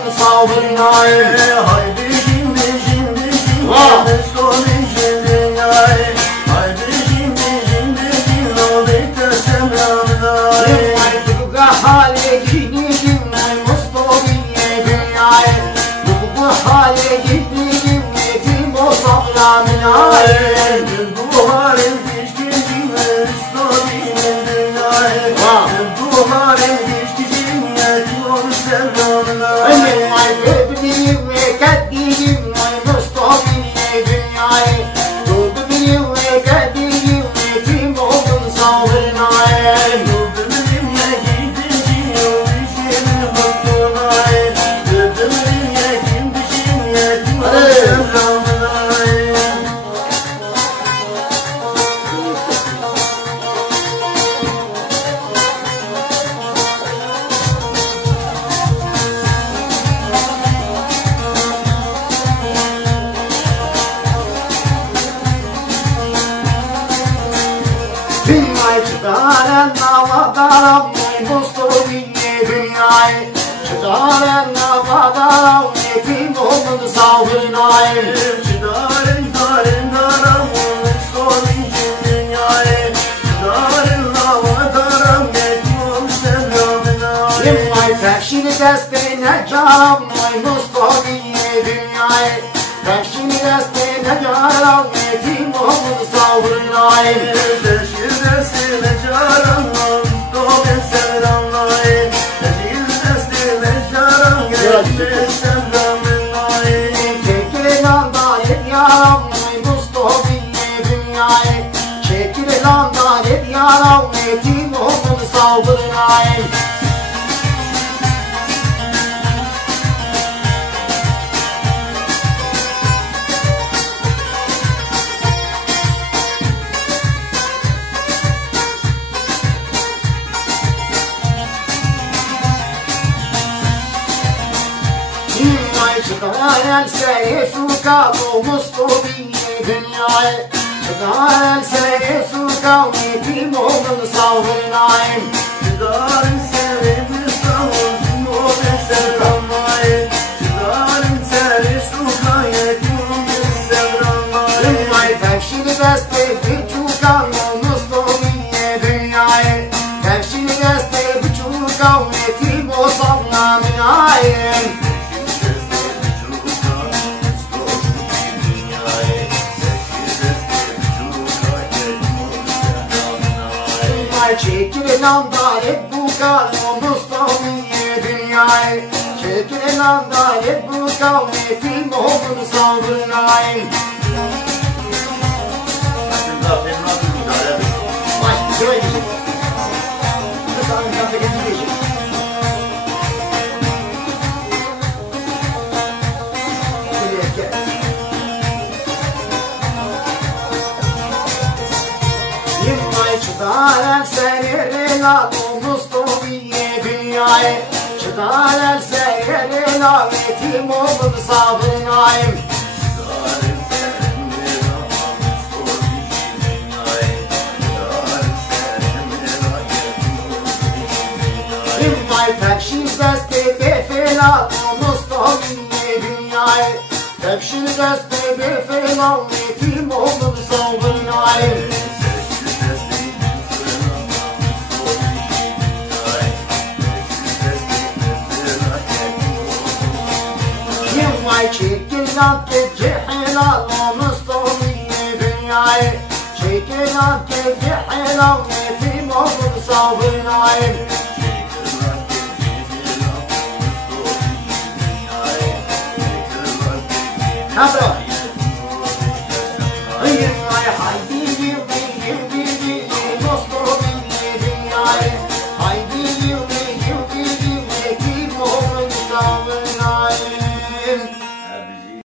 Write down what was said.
olun sabır naim. Haydi şimdi Mustafa şimdi haydi şimdi olayım desem yanay. Haydi hale gidelim Mustafa'ya dünyaya. Bu hale gidelim yetim o sabramınay. Bu halim pişkin Mustafa'nın dünyaya. Bu halim pişkin yetim onu sevdanay. Haydi benim ve kaddim Mustafa'ya dünyaya. Durdu benim ve kaddim yetim olun sabramınay. Dünyayı çıkaran navadarım Mustafa'ya dünyayı. Çıkaran navadarım yetim olun sabrinayım. Çıdarın daram Mustafa'nın dünyaya. Çıdarın daram yetim ol sevdanay. Dünyayı peşini desteğine canım Mustafa'ya dünyayı. Peşini desteğine canım yetim olun sabrinayım. Çekil lan dalet yaram Mustafa'ya dünyayı. Çekil lan dalet yaram yetim olun sabrinayım. Dünyayı çıkar elseye suka o Mustafa'ya dünyayı. Çıkar elseye suka yetim olun sabrinayım. Çıdarın sevimi savun o sevdanay. Çıdarın seri suka yetim ol sevdanay. Dünyayı peşini desteği çıkan o Mustafa'ya dünyayı. Peşini desteği çıkan yetim o sabrinayım. Çekil lan dalet bu kalmo Mustafa'ya dünyayı. Çekil lan dalet bu kalmo yetim olun sabrinayım. Vay şuraya gidin. Kızların yanında getirecek. Şuraya gel. Yılmay çıkar elseye lan Mustafa'ya dünyayı. Çıkar elseye lan yetim olun sabrinayım. Yılmay peşin desteği falan Mustafa'ya dünyayı. Peşin desteği falan yetim olun sabrinayım. Yılmay çekil lan helal o Mustafa'ya dünyayı. Çekil lan helal yetim olun sabrinayım. Hadi.